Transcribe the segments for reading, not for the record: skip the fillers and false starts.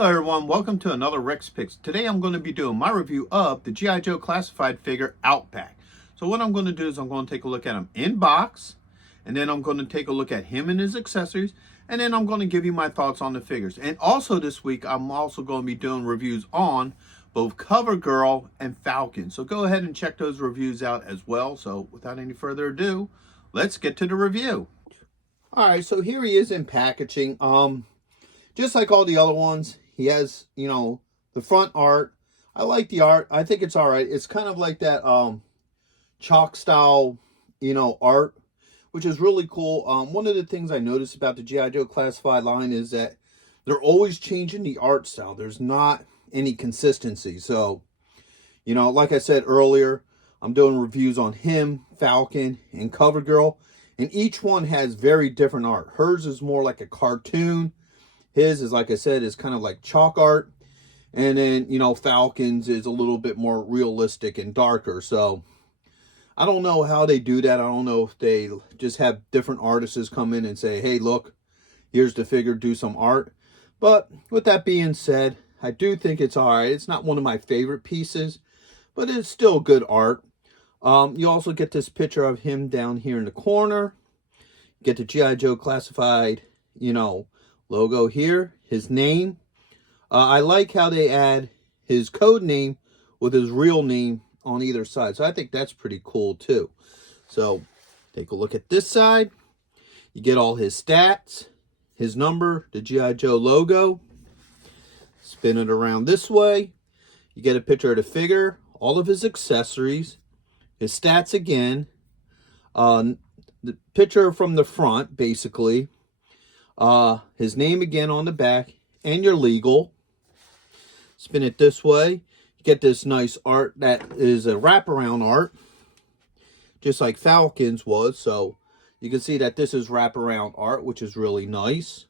Hello everyone, welcome to another Rick's Picks. Today I'm going to be doing my review of the G.I. Joe classified figure Outback. So what I'm going to do is I'm going to take a look at him in box, and then I'm going to take a look at him and his accessories, and then I'm going to give you my thoughts on the figures. And also this week I'm also going to be doing reviews on both CoverGirl and Falcon. So go ahead and check those reviews out as well. So without any further ado, let's get to the review. Alright, so here he is in packaging. Just like all the other ones, he has, the front art. I like the art. I think it's all right. It's kind of like that chalk style, art, which is really cool. One of the things I noticed about the G.I. Joe classified line is that they're always changing the art style. There's not any consistency. So, like I said earlier, I'm doing reviews on him, Falcon, and CoverGirl, and each one has very different art. Hers is more like a cartoon. His is, like I said, is kind of like chalk art. And then, Falcon's is a little bit more realistic and darker. So, I don't know how they do that. I don't know if they just have different artists come in and say, hey, look, here's the figure, do some art. But with that being said, I do think it's all right. It's not one of my favorite pieces, but it's still good art. You also get this picture of him down here in the corner. You get the G.I. Joe classified, logo here, his name. I like how they add his code name with his real name on either side. So I think that's pretty cool too. So take a look at this side. You get all his stats, his number, the G.I. Joe logo. Spin it around this way. You get a picture of the figure, all of his accessories, his stats again, the picture from the front, basically. His name again on the back, and your legal. Spin it this way. You get this nice art that is a wraparound art, just like Falcon's was. So you can see that this is wraparound art, which is really nice.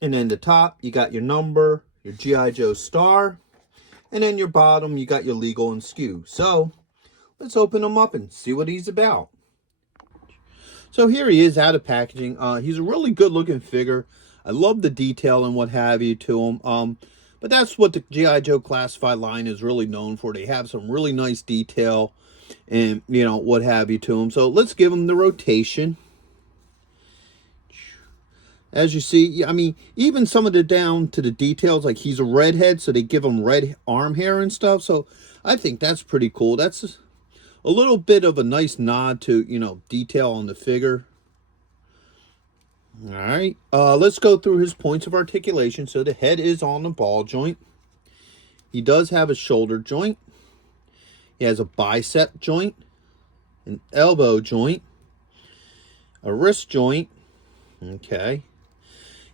And then the top, you got your number, your G.I. Joe star, and then your bottom, you got your legal and SKU. So let's open him up and see what he's about. So here he is out of packaging. He's a really good looking figure. I love the detail and what have you to him. But that's what the G.I. Joe classified line is really known for. They have some really nice detail and, what have you to him. So let's give him the rotation. As you see, I mean, even some of the down to the details, like he's a redhead, so they give him red arm hair and stuff. So I think that's pretty cool. That's a little bit of a nice nod to, detail on the figure. All right, let's go through his points of articulation. So the head is on the ball joint. He does have a shoulder joint. He has a bicep joint, an elbow joint, a wrist joint. Okay.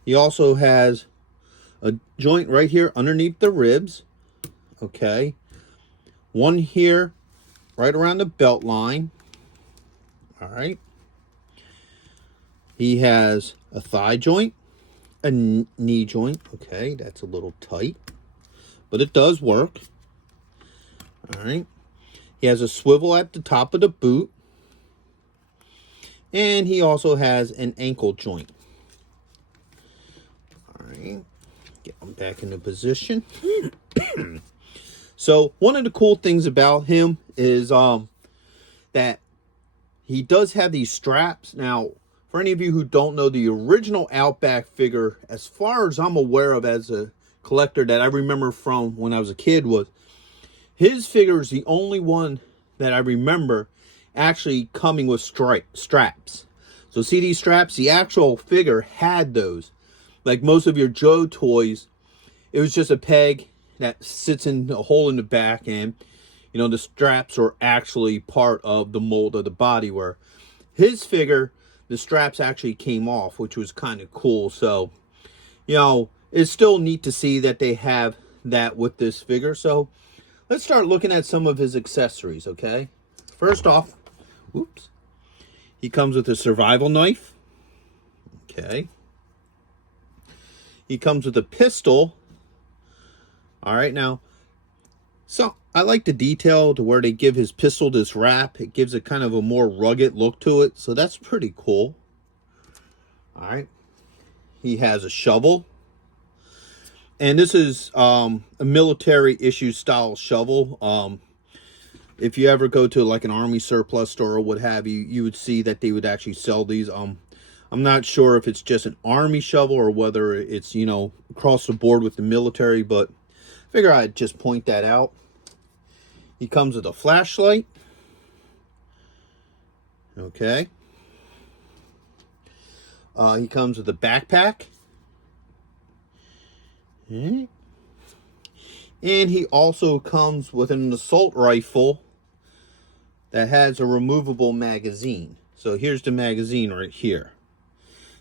He also has a joint right here underneath the ribs. Okay. One here right around the belt line. All right. He has a thigh joint, a knee joint. Okay, that's a little tight, but it does work. All right. He has a swivel at the top of the boot. And he also has an ankle joint. All right. Get him back into position. So one of the cool things about him is that he does have these straps. Now, for any of you who don't know, the original Outback figure, as far as I'm aware of as a collector that I remember from when I was a kid, was his figure is the only one that I remember actually coming with straps. So see these straps? The actual figure had those. Like most of your Joe toys, it was just a peg that sits in a hole in the back, and the straps are actually part of the mold of the body, where his figure, the straps actually came off, which was kind of cool. So, it's still neat to see that they have that with this figure. So, let's start looking at some of his accessories, okay? First off, whoops, he comes with a survival knife. Okay. He comes with a pistol. All right, now, so I like the detail to where they give his pistol this wrap. It gives it kind of a more rugged look to it. So that's pretty cool. All right. He has a shovel. And this is a military issue style shovel. If you ever go to like an army surplus store or what have you, you would see that they would actually sell these. I'm not sure if it's just an army shovel or whether it's, you know, across the board with the military, but I figure I'd just point that out. He comes with a flashlight. Okay. He comes with a backpack. Okay. And he also comes with an assault rifle that has a removable magazine. So here's the magazine right here.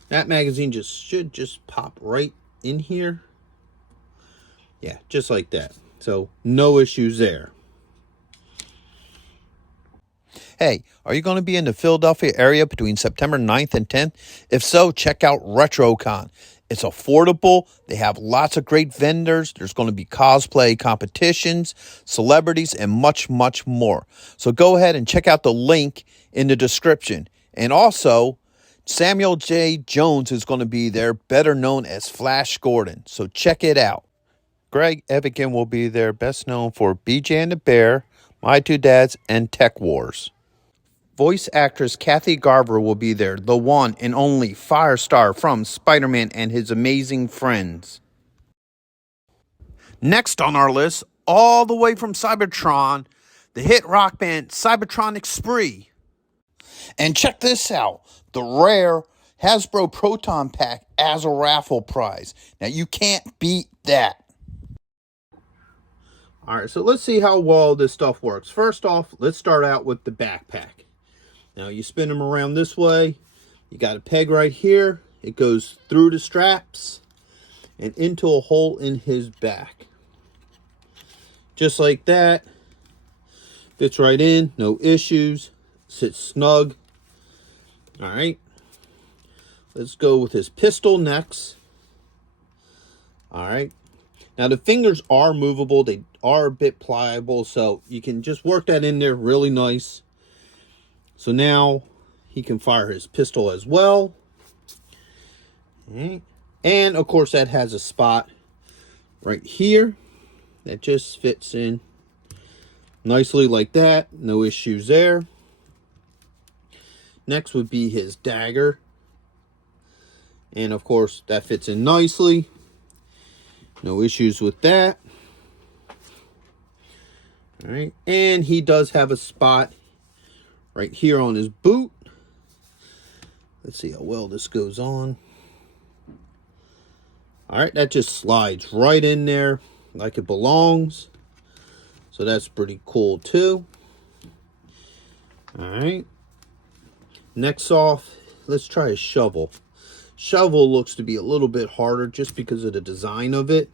That magazine should just pop right in here. Yeah, just like that. So no issues there. Hey, are you going to be in the Philadelphia area between September 9th and 10th? If so, check out RetroCon. It's affordable. They have lots of great vendors. There's going to be cosplay competitions, celebrities, and much, much more. So go ahead and check out the link in the description. And also, Samuel J. Jones is going to be there, better known as Flash Gordon. So check it out. Greg Evigan will be there, best known for BJ and the Bear, My Two Dads, and Tech Wars. Voice actress Kathy Garver will be there, the one and only Firestar from Spider-Man and His Amazing Friends. Next on our list, all the way from Cybertron, the hit rock band Cybertronic Spree. And check this out, the rare Hasbro Proton Pack as a raffle prize. Now you can't beat that. All right, so let's see how well this stuff works. First off, let's start out with the backpack. Now you spin them around this way. You got a peg right here. It goes through the straps and into a hole in his back. Just like that. Fits right in, no issues. Sits snug. All right. Let's go with his pistol next. All right. Now the fingers are movable. They are a bit pliable, so you can just work that in there really nice. So now he can fire his pistol as well. Okay. And of course that has a spot right here that just fits in nicely like that. No issues there. Next would be his dagger. And of course that fits in nicely. No issues with that. All right. And he does have a spot right here on his boot. Let's see how well this goes on. All right, that just slides right in there like it belongs. So that's pretty cool too. All right. Next off, let's try a shovel. Shovel looks to be a little bit harder just because of the design of it.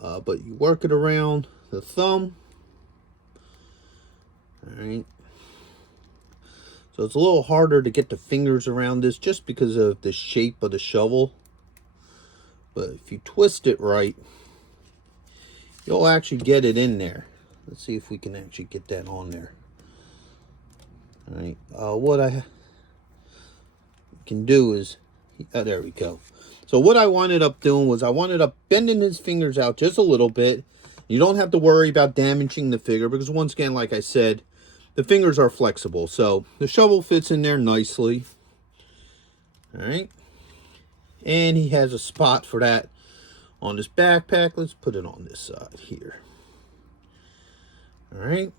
But you work it around the thumb. All right. So it's a little harder to get the fingers around this just because of the shape of the shovel. But if you twist it right, you'll actually get it in there. Let's see if we can actually get that on there. All right. What I can do is, there we go. So what I wound up doing was I wound up bending his fingers out just a little bit. You don't have to worry about damaging the figure because once again, like I said, the fingers are flexible. So the shovel fits in there nicely. All right. And he has a spot for that on his backpack. Let's put it on this side here. All right.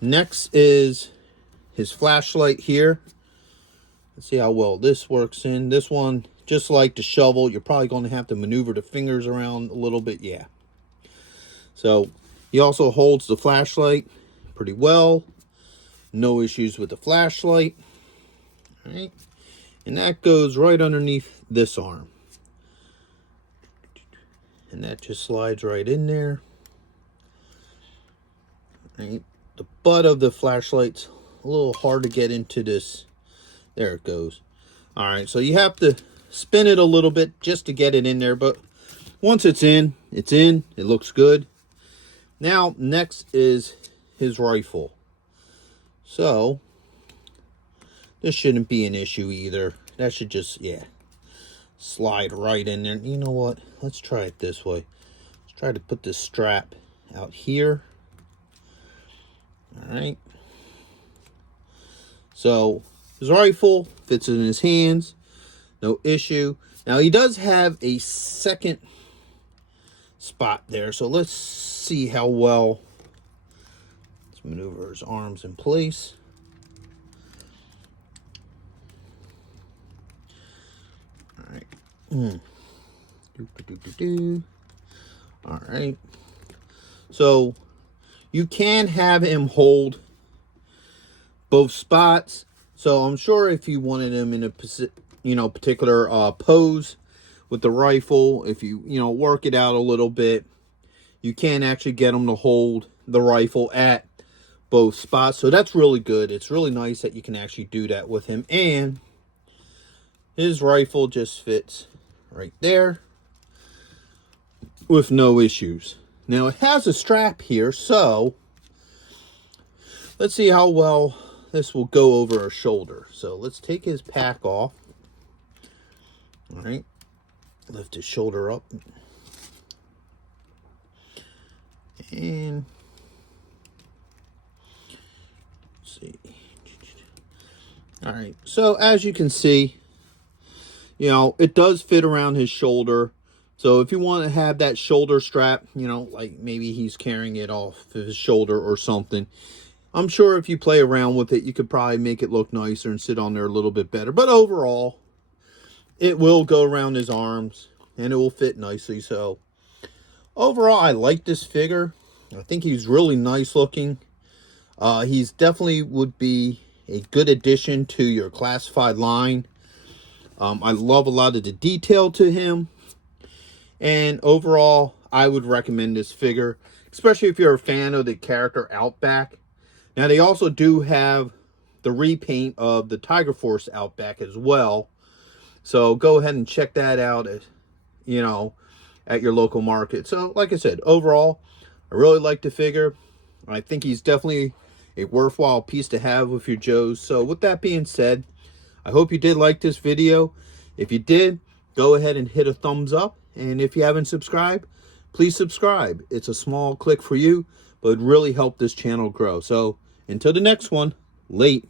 Next is his flashlight here. Let's see how well this works in. This one, just like the shovel, you're probably going to have to maneuver the fingers around a little bit. Yeah. So he also holds the flashlight pretty well. No issues with the flashlight. All right. And that goes right underneath this arm. And that just slides right in there. All right. The butt of the flashlight's a little hard to get into this. There it goes. All right, so you have to spin it a little bit just to get it in there, but once it's in, it's in. It looks good. Now, next is his rifle. So, this shouldn't be an issue either. That should just, yeah. slide right in there. You know what? Let's try it this way. Let's try to put this strap out here. All right. So his rifle fits in his hands, no issue. Now he does have a second spot there, so let's see how well. Let's maneuver his arms in place. All right. All right. So you can have him hold both spots. So I'm sure if you wanted him in a particular pose with the rifle, if you work it out a little bit, you can actually get him to hold the rifle at both spots. So that's really good. It's really nice that you can actually do that with him. And his rifle just fits right there with no issues. Now it has a strap here, so let's see how well this will go over our shoulder. So let's take his pack off. All right, lift his shoulder up, and let's see. All right, so as you can see, it does fit around his shoulder. So if you want to have that shoulder strap, like maybe he's carrying it off his shoulder or something, I'm sure if you play around with it, you could probably make it look nicer and sit on there a little bit better. But overall, it will go around his arms and it will fit nicely. So overall, I like this figure. I think he's really nice looking. He's definitely would be a good addition to your classified line. I love a lot of the detail to him. And overall, I would recommend this figure, especially if you're a fan of the character Outback. Now, they also do have the repaint of the Tiger Force Outback as well. So go ahead and check that out at your local market. So like I said, overall, I really like the figure. I think he's definitely a worthwhile piece to have with your Joes. So with that being said, I hope you did like this video. If you did, go ahead and hit a thumbs up. And if you haven't subscribed, please subscribe. It's a small click for you, but it would really help this channel grow. So until the next one, late.